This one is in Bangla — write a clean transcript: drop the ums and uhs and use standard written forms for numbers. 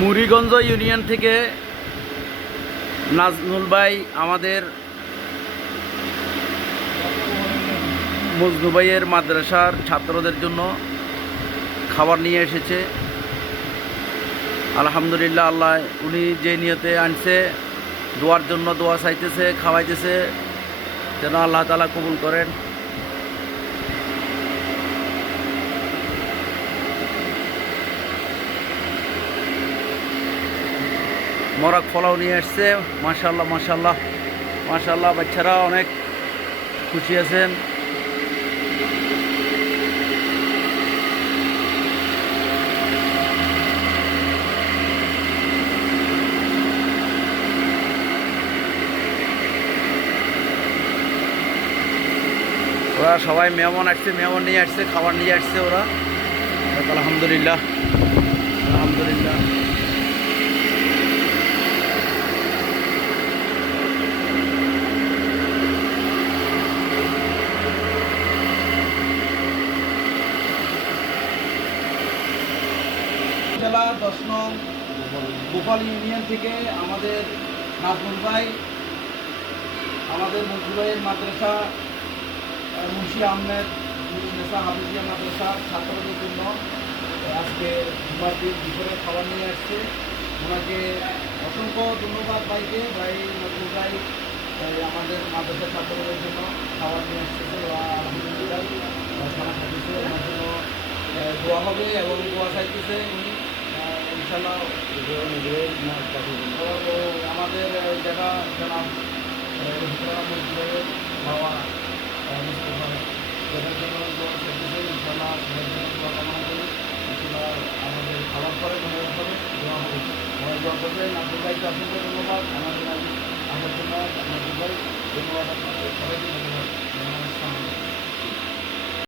মুড়িগঞ্জ ইউনিয়ন থেকে নাজমুল ভাই আমাদের মজনু ভাইয়ের মাদ্রাসার ছাত্রদের জন্য খাবার নিয়ে এসেছে। আলহামদুলিল্লাহ, আল্লাহ উনি যে নিয়তে আনছে, দোয়ার জন্য দোয়া চাইতেছে, খাওয়াইতেছে, যেন আল্লাহ তাআলা কবুল করেন। মরাক ফলাও নিয়ে আসছে। মাশাআল্লাহ মাশাআল্লাহ মাশাআল্লাহ, বাচ্চারা অনেক খুশি আছেন। ওরা সবাই মেহমান আসছে, মেহমান নিয়ে আসছে, খাবার নিয়ে আসছে ওরা। আলহামদুলিল্লাহ আলহামদুলিল্লাহ। জেলা 10 নং গোপাল ইউনিয়ন থেকে আমাদের নাজমুল ভাই আমাদের মজনু ভাইয়ের মাদ্রাসা মুন্সি আহমেদ নেশা হাফিজিয়া মাদ্রাসার ছাত্রদের জন্য আজকে জুমার দিন দুপুরে খাবার নিয়ে আসছে। ওনাকে অসংখ্য ধন্যবাদ ভাইকে। ভাই নজরুল ভাই আমাদের মাদ্রাসার ছাত্রদের জন্য খাবার নিয়ে আসতেছে। আলহামদুলিল্লাহ খানা খাইতেছে, ওনার জন্য দোয়া হবে এবং দোয়া চাইতেছে উনি ইনশাল্লাহ। আমাদের দেখা জানাব বাবা যেটার জন্য দোয়া চাইতেছে, ইনশাল্লাহ দোয়া কামনা করি। ইনশাল্লাহ আমাদের খাবার পরে মনে হবে দোয়া হবে, সবাই দোয়া করবেন। আপনার ভাইকে অসংখ্য ধন্যবাদ। আমার জন্য আপনার জন্য আপনার ভাই ধন্যবাদ, আপনাদের সবাইকে ধন্যবাদ।